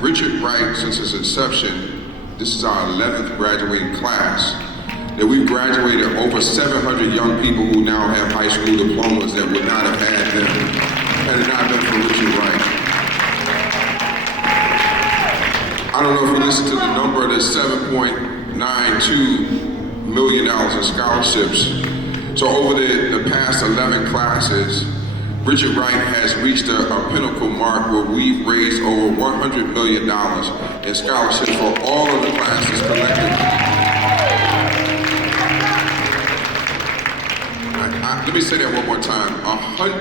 Richard Wright, since its inception, this is our 11th graduating class, that we've graduated over 700 young people who now have high school diplomas that would not have had them had it not been for Richard Wright. I don't know if you listen to the number, there's $7.92 million in scholarships. So over the past 11 classes, Richard Wright has reached a pinnacle mark where we've raised over $100 million in scholarships for all of the classes collectively. Let me say that one more time.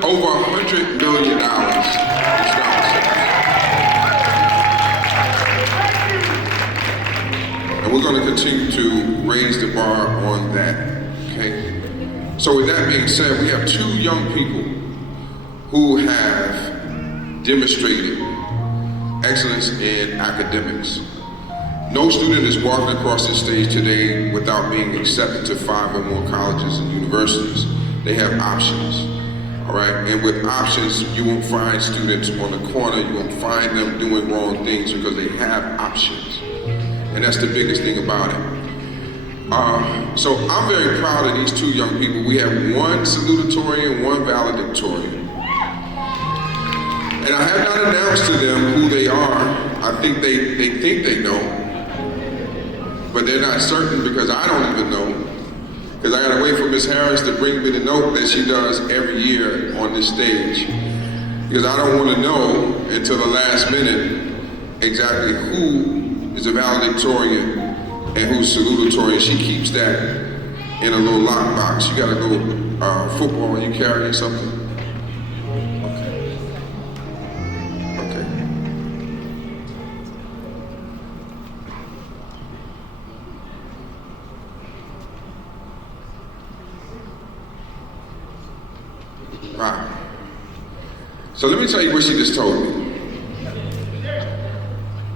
Over $100 million in scholarships. And we're going to continue to raise the bar on that, okay? So with that being said, we have two young people who have demonstrated excellence in academics. No student is walking across this stage today without being accepted to 5 or more colleges and universities. They have options, all right? And with options, you won't find students on the corner, you won't find them doing wrong things because they have options. And that's the biggest thing about it. So I'm very proud of these two young people. We have one salutatory and one valedictorian. And I have not announced to them who they are. I think they think they know, but they're not certain because I don't even know. Because I gotta wait for Miss Harris to bring me the note that she does every year on this stage. Because I don't want to know until the last minute exactly who is a valedictorian and who's salutatorian. She keeps that in a little lockbox. You gotta go football, you carrying something? Okay. Wow. So let me tell you what she just told me.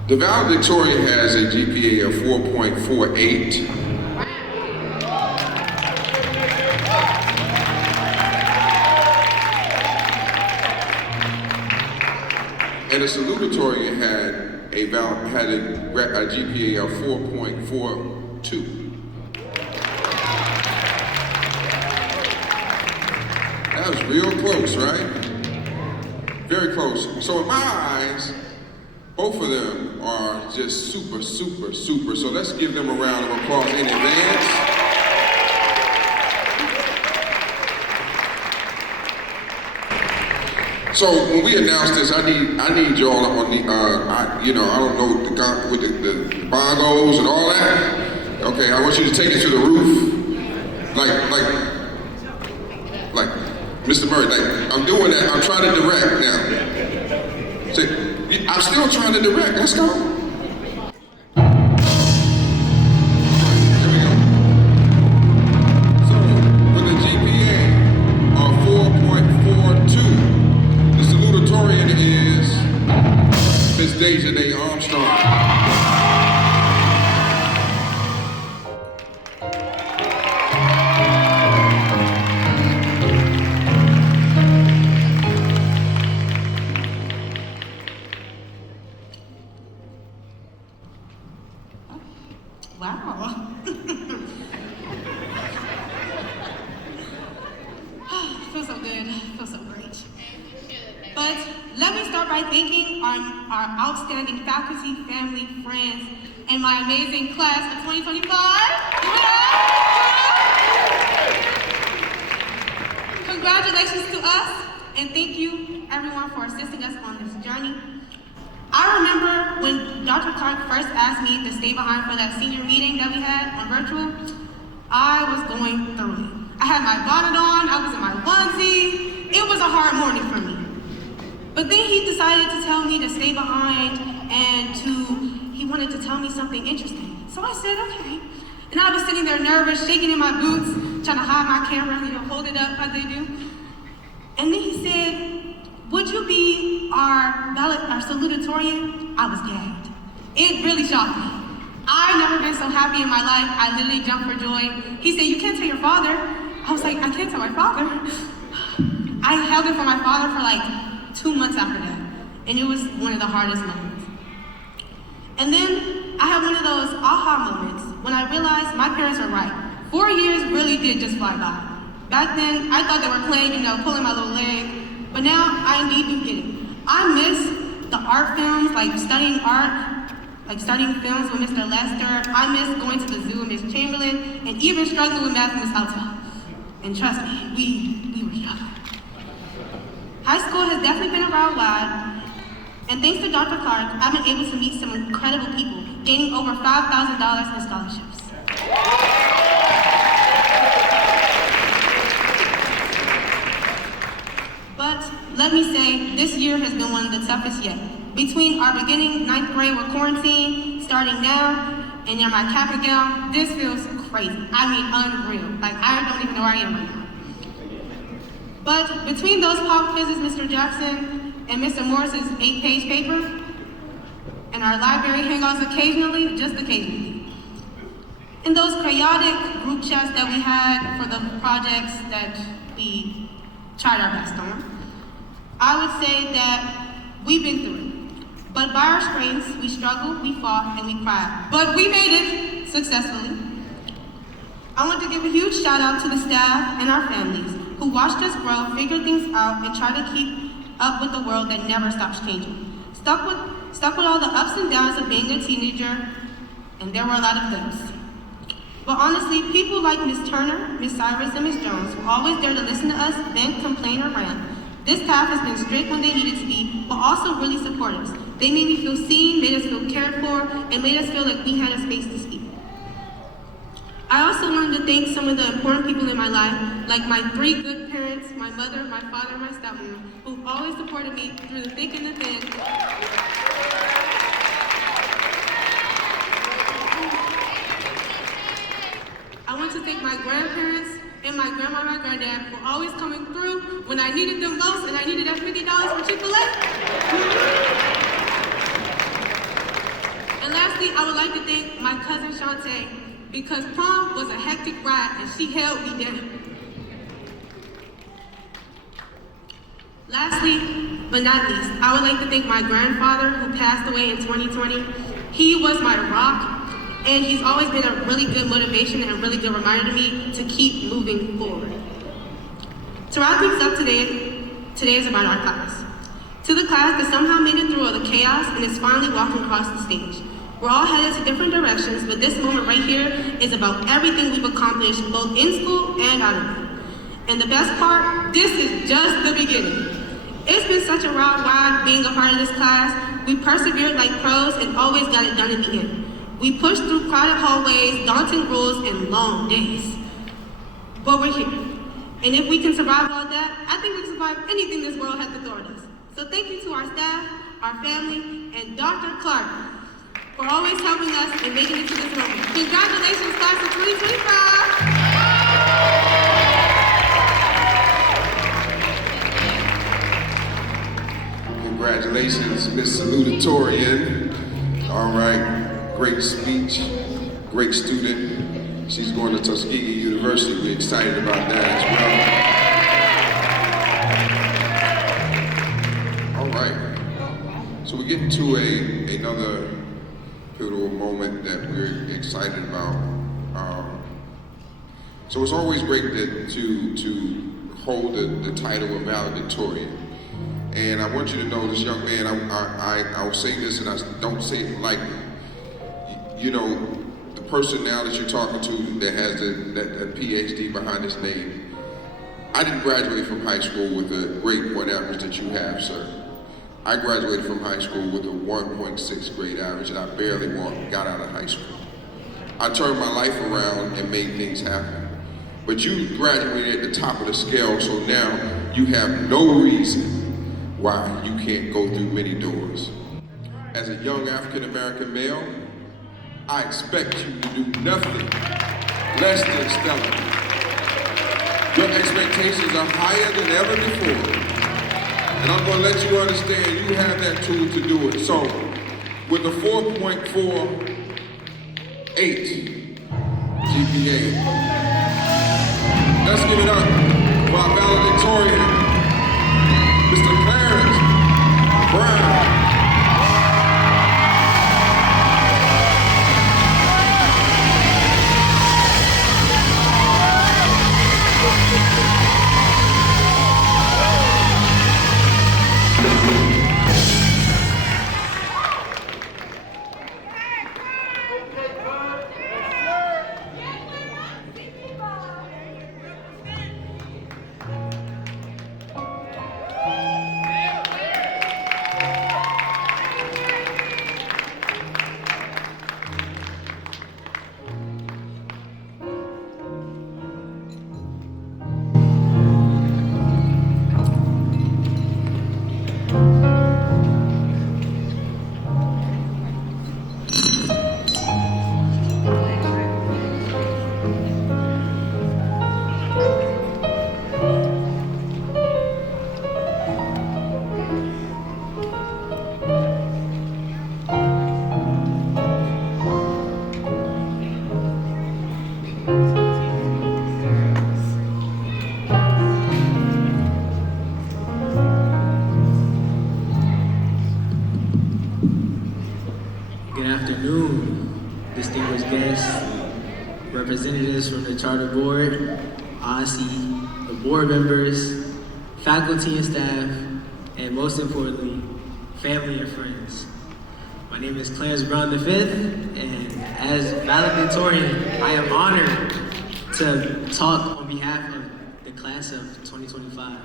The valedictorian has a GPA of 4.48. And the salutatorian had a GPA of 4.42. That was real close, right? Very close. So in my eyes, both of them are just super, super, super. So let's give them a round of applause in advance. So when we announce this, I need y'all on the, I don't know with the bongos and all that. Okay, I want you to take it to the roof, like Mr. Murray. Like I'm doing that. I'm trying to direct now. See, I'm still trying to direct. Let's go. Here we go. So with a GPA of 4.42. Salutatorian is Miss Deja Day Armstrong. Wow. Feels so good. Feels so great. But let me start by thanking our outstanding faculty, family, friends, and my amazing class of 2025. Give it up. Congratulations to us, and thank you everyone for assisting us on this journey. I remember when Dr. Clark first asked me to stay behind for that senior meeting that we had on virtual, I was going through it. I had my bonnet on, I was in my onesie. It was a hard morning for me. But then he decided to tell me to stay behind and he wanted to tell me something interesting. So I said, okay. And I was sitting there nervous, shaking in my boots, trying to hide my camera, hold it up how they do. And then he said, would you be our salutatorian? I was gagged. It really shocked me. I've never been so happy in my life. I literally jumped for joy. He said, you can't tell your father. I was like, I can't tell my father. I held it for my father for like 2 months after that. And it was one of the hardest moments. And then I had one of those aha moments when I realized my parents were right. 4 years really did just fly by. Back then, I thought they were playing, pulling my little leg. But now I indeed do get it. I miss the art films, like studying art, like studying films with Mr. Lester. I miss going to the zoo with Miss Chamberlain, and even struggling with math with Miss Alta. And trust me, we were struggling. High school has definitely been a wild ride, and thanks to Dr. Clark, I've been able to meet some incredible people, gaining over $5,000 in scholarships. But let me say, this year has been one of the toughest yet. Between our beginning 9th grade with quarantine, starting now, and my cap and gown, this feels crazy. I mean, unreal. Like, I don't even know where I am right now. But between those pop quizzes, Mr. Jackson, and Mr. Morris's 8-page paper, and our library hangouts occasionally, just occasionally, and those chaotic group chats that we had for the projects that we tried our best on, I would say that we've been through it. But by our strengths, we struggled, we fought, and we cried. But we made it successfully. I want to give a huge shout out to the staff and our families who watched us grow, figure things out, and try to keep up with the world that never stops changing. Stuck with all the ups and downs of being a teenager, and there were a lot of those. But honestly, people like Miss Turner, Miss Cyrus, and Miss Jones were always there to listen to us, vent, complain, or rant. This staff has been strict when they needed to be, but also really supportive. They made me feel seen, made us feel cared for, and made us feel like we had a space to speak. I also wanted to thank some of the important people in my life, like my 3 good parents, my mother, my father, and my stepmom, who always supported me through the thick and the thin. I want to thank my grandparents and my grandma and my granddad for always coming through when I needed them most and I needed that $50 for Chick-fil-A. And lastly, I would like to thank my cousin Shantae, because prom was a hectic ride and she held me down. Lastly, but not least, I would like to thank my grandfather who passed away in 2020. He was my rock, and he's always been a really good motivation and a really good reminder to me to keep moving forward. To wrap things up today is about our class. To the class that somehow made it through all the chaos and is finally walking across the stage. We're all headed to different directions, but this moment right here is about everything we've accomplished both in school and out of it. And the best part, this is just the beginning. It's been such a wild ride being a part of this class. We persevered like pros and always got it done at the end. We pushed through crowded hallways, daunting rules, and long days. But we're here. And if we can survive all that, I think we can survive anything this world has to throw at us. So thank you to our staff, our family, and Dr. Clark for always helping us and making it to this moment. Congratulations, class of 2025! Congratulations, Miss Salutatorian. All right, great speech, great student. She's going to Tuskegee University. We're excited about that as well. All right, so we're getting to another pivotal moment that we're excited about. So it's always great to hold the title of valedictorian. And I want you to know, this young man, I'll say this and I don't say it lightly. You know, the person now that you're talking to that has that PhD behind his name, I didn't graduate from high school with a grade point average that you have, sir. I graduated from high school with a 1.6 grade average, and I barely got out of high school. I turned my life around and made things happen. But you graduated at the top of the scale, so now you have no reason why you can't go through many doors. As a young African-American male, I expect you to do nothing less than stellar. Your expectations are higher than ever before. And I'm gonna let you understand you have that tool to do it. So, with a 4.48 GPA, let's give it up for our valedictorian, Mr. Clarence Brown. Representatives from the Charter Board, OSSI, the board members, faculty and staff, and most importantly, family and friends. My name is Clarence Brown V, and as valedictorian, I am honored to talk on behalf of the class of 2025.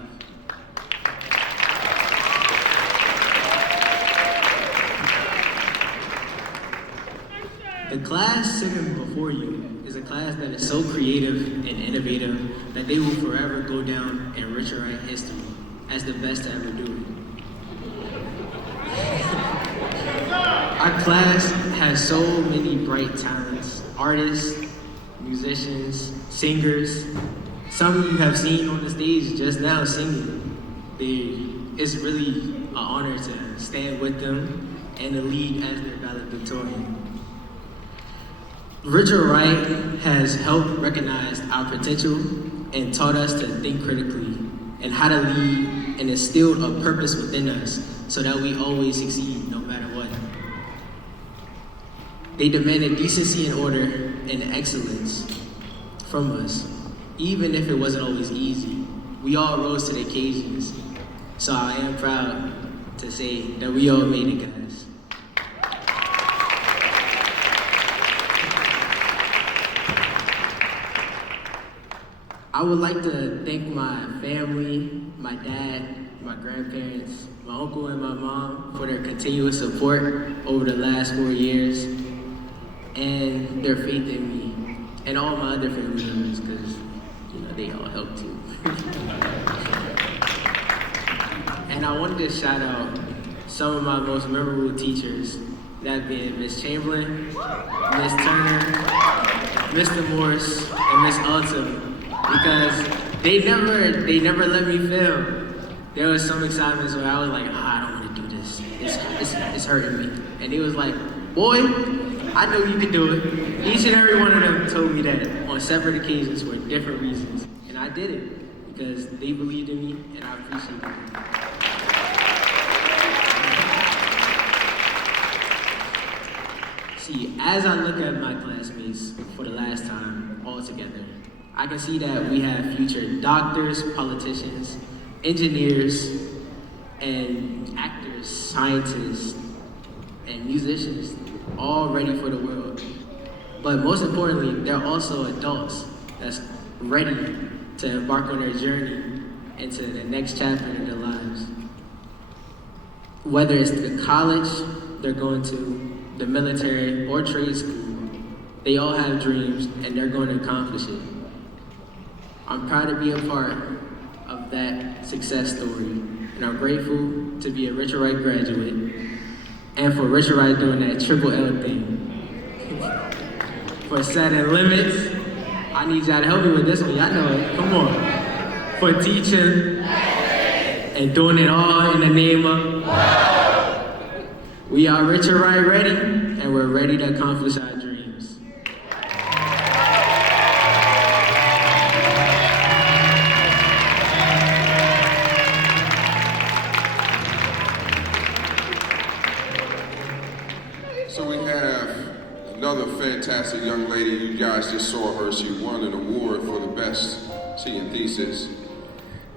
The class sitting before you is a class that is so creative and innovative that they will forever go down in Richard Wright history as the best to ever do it. Our class has so many bright talents, artists, musicians, singers. Some you have seen on the stage just now singing. It's really an honor to stand with them and to lead as their valedictorian. Richard Wright has helped recognize our potential and taught us to think critically and how to lead and instilled a purpose within us so that we always succeed no matter what. They demanded decency and order and excellence from us, even if it wasn't always easy. We all rose to the occasions, so I am proud to say that we all made it, guys. I would like to thank my family, my dad, my grandparents, my uncle and my mom for their continuous support over the last 4 years and their faith in me and all my other family members because, they all helped too. And I wanted to shout out some of my most memorable teachers, that being Miss Chamberlain, Miss Turner, Mr. Morse, and Miss Alton. Because they never let me fail. There was some excitements where I was like, I don't want to do this. It's hurting me. And they was like, boy, I know you can do it. Each and every one of them told me that on separate occasions for different reasons. And I did it because they believed in me and I appreciate it. See, as I look at my classmates for the last time all together, I can see that we have future doctors, politicians, engineers, and actors, scientists, and musicians, all ready for the world. But most importantly, they're also adults that's ready to embark on their journey into the next chapter in their lives. Whether it's the college they're going to, the military, or trade school, they all have dreams and they're going to accomplish it. I'm proud to be a part of that success story, and I'm grateful to be a Richard Wright graduate, and for Richard Wright doing that triple L thing. For setting limits, I need y'all to help me with this one, y'all know it, come on. For teaching, and doing it all in the name of, we are Richard Wright ready, and we're ready to accomplish our dreams. So we have another fantastic young lady. You guys just saw her. She won an award for the best senior thesis.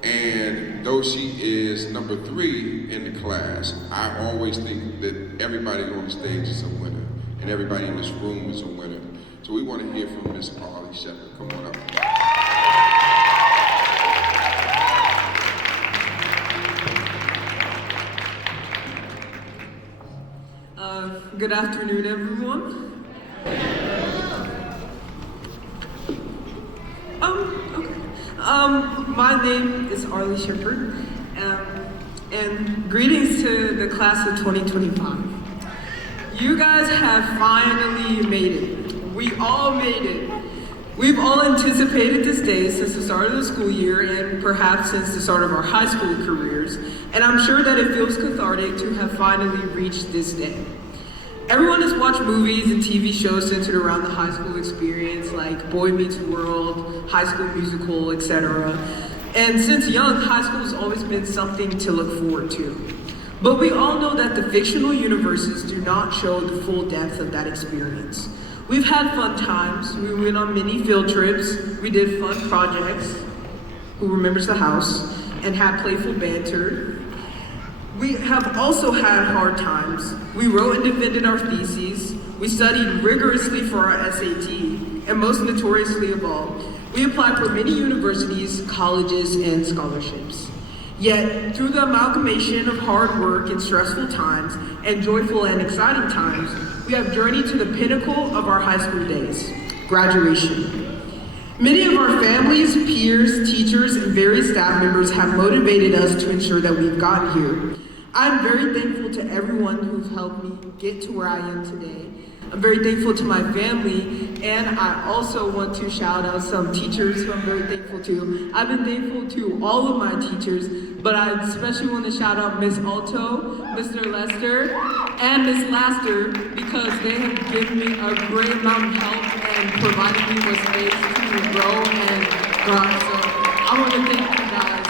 And though she is number 3 in the class, I always think that everybody on the stage is a winner. And everybody in this room is a winner. So we want to hear from Miss Harley Shepard. Come on up. Good afternoon, everyone. Okay. My name is Arlie Shepard, and greetings to the class of 2025. You guys have finally made it. We all made it. We've all anticipated this day since the start of the school year and perhaps since the start of our high school careers, and I'm sure that it feels cathartic to have finally reached this day. Everyone has watched movies and TV shows centered around the high school experience, like Boy Meets World, High School Musical, etc. And since young, high school has always been something to look forward to. But we all know that the fictional universes do not show the full depth of that experience. We've had fun times, we went on many field trips, we did fun projects, who remembers the house, and had playful banter. We have also had hard times. We wrote and defended our theses. We studied rigorously for our SAT. And most notoriously of all, we applied for many universities, colleges, and scholarships. Yet, through the amalgamation of hard work and stressful times, and joyful and exciting times, we have journeyed to the pinnacle of our high school days, graduation. Many of our families, peers, teachers, and various staff members have motivated us to ensure that we've gotten here. I'm very thankful to everyone who's helped me get to where I am today. I'm very thankful to my family, and I also want to shout out some teachers who I'm very thankful to. I've been thankful to all of my teachers, but I especially want to shout out Ms. Alto, Mr. Lester, and Ms. Laster, because they have given me a great amount of help and provided me with space to grow and grind. So I want to thank you guys.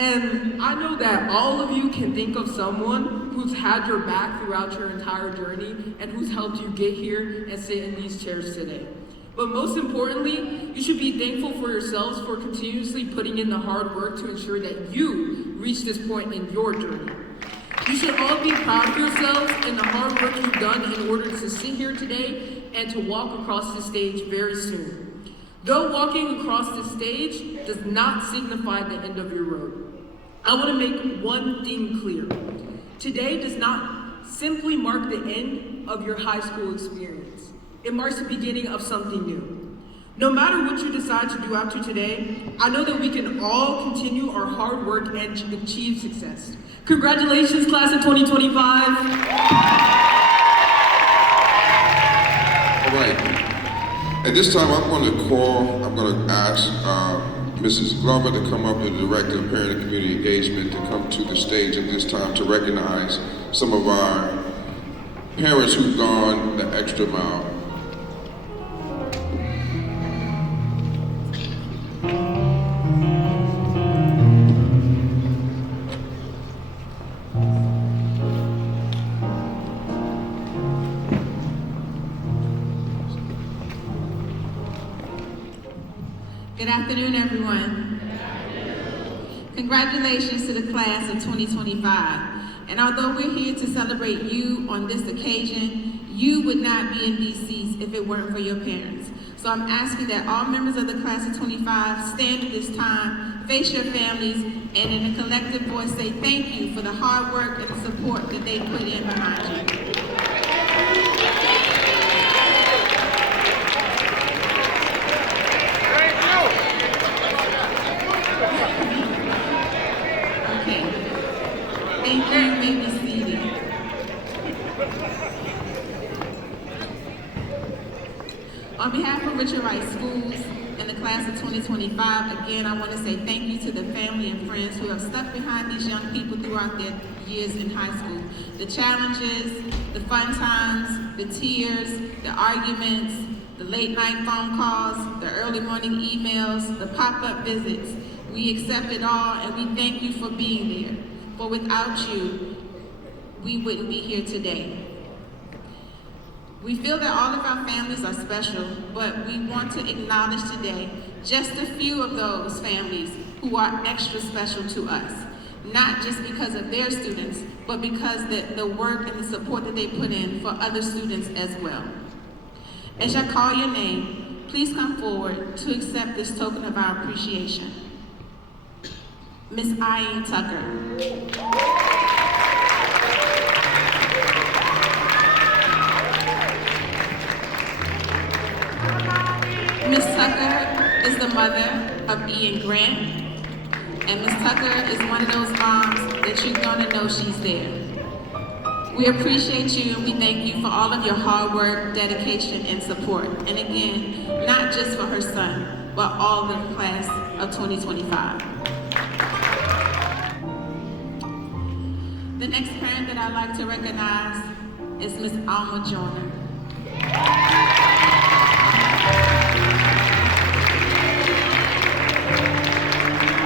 And I know that all of you can think of someone who's had your back throughout your entire journey and who's helped you get here and sit in these chairs today. But most importantly, you should be thankful for yourselves for continuously putting in the hard work to ensure that you reach this point in your journey. You should all be proud of yourselves and the hard work you've done in order to sit here today and to walk across the stage very soon. Though walking across the stage does not signify the end of your road, I want to make one thing clear. Today does not simply mark the end of your high school experience. It marks the beginning of something new. No matter what you decide to do after today, I know that we can all continue our hard work and achieve success. Congratulations, class of 2025. All right. At this time, I'm going to ask Mrs. Glover to come up, the Director of Parent and Community Engagement, to come to the stage at this time to recognize some of our parents who've gone the extra mile. Good afternoon, everyone. Congratulations to the class of 2025. And although we're here to celebrate you on this occasion, you would not be in these seats if it weren't for your parents. So I'm asking that all members of the class of 25 stand at this time, face your families, and in a collective voice say thank you for the hard work and the support that they put in behind you. Thank you. You may be seated. On behalf of Richard Wright Schools and the class of 2025, again, I want to say thank you to the family and friends who have stuck behind these young people throughout their years in high school. The challenges, the fun times, the tears, the arguments, the late night phone calls, the early morning emails, the pop-up visits. We accept it all and we thank you for being there. For without you, we wouldn't be here today. We feel that all of our families are special, but we want to acknowledge today just a few of those families who are extra special to us, not just because of their students, but because the work and the support that they put in for other students as well. As I call your name, please come forward to accept this token of our appreciation. Miss Ian Tucker. Miss Tucker is the mother of Ian Grant, and Miss Tucker is one of those moms that you're gonna know she's there. We appreciate you and we thank you for all of your hard work, dedication, and support. And again, not just for her son, but all of the class of 2025. The next parent that I'd like to recognize is Miss Alma Joyner.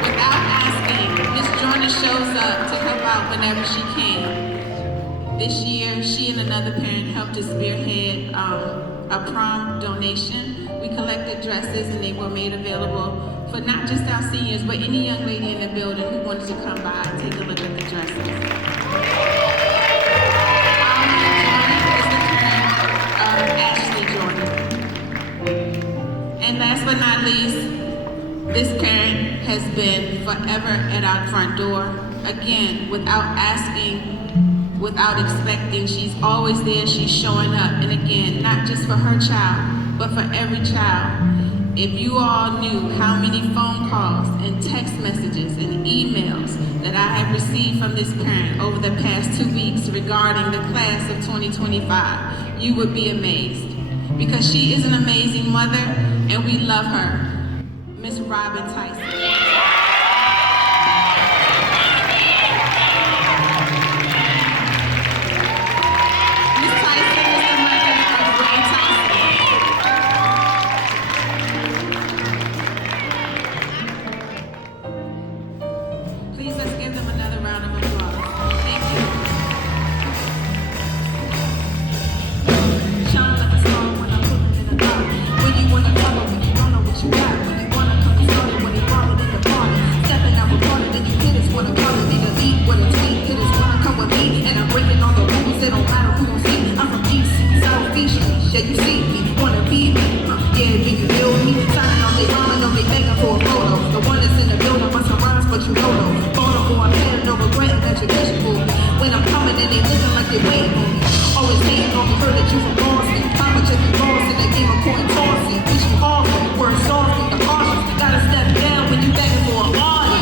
Without asking, Miss Joyner shows up to help out whenever she can. This year, she and another parent helped to spearhead a prom donation we collected dresses and they were made available for not just our seniors, but any young lady in the building who wanted to come by and take a look at the dresses. Ashley Jordan. And last but not least, this parent has been forever at our front door. Again, without asking, without expecting, she's always there, she's showing up. And again, not just for her child, but for every child. If you all knew how many phone calls and text messages and emails that I have received from this parent over the past 2 weeks regarding the class of 2025, you would be amazed. Because she is an amazing mother and we love her. Miss Robin Tyson. Miss Tyson is the mother of Ray Tyson. Please let's give them another round of applause. Thank you. Shine like a star when I put it in the dark. When you wanna follow, when you don't know what you got. When you wanna come and start it, when they ball it in the party. Stepping out with party, then you hit us, wanna call it, nigga lead with a tweet. Hitters wanna come with me, and I'm breaking all the rules. It don't matter who don't see. I'm from DC, South Beach, yeah you see me, wanna be me. Yeah, do you feel me? Signing on they mama, know they begging for a photo. The one that's in the building wants some rhymes, but you know though. Vulnerable, I'm heading no regretting that you're pushing for me. When I'm coming and they looking like they waiting on me. Always hating on me, heard that you from Boston. Papa took you lost in that game of coin tossing. Bitch, you awful, word soft, the cautious. Gotta step down when you begging for a party.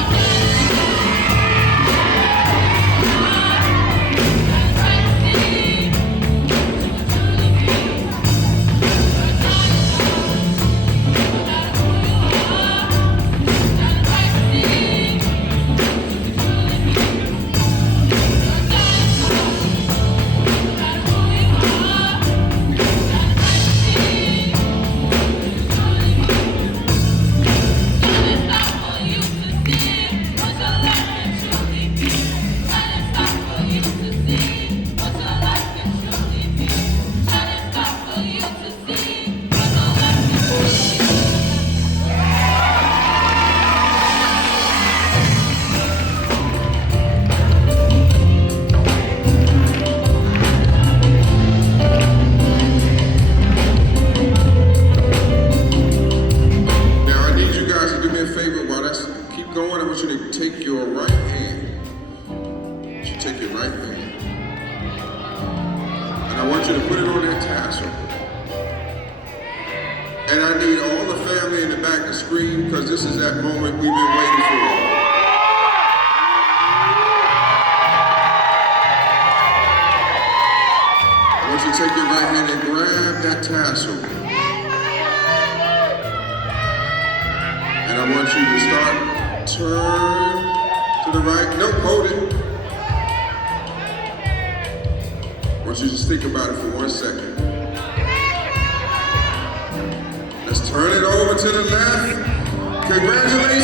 And I need all the family in the back to scream because this is that moment we've been waiting for. I want you to take your right hand and grab that tassel. And I want you to start, turn to the right. No, hold it. I want you to just think about it for 1 second. Let's turn it over to the left. Congratulations.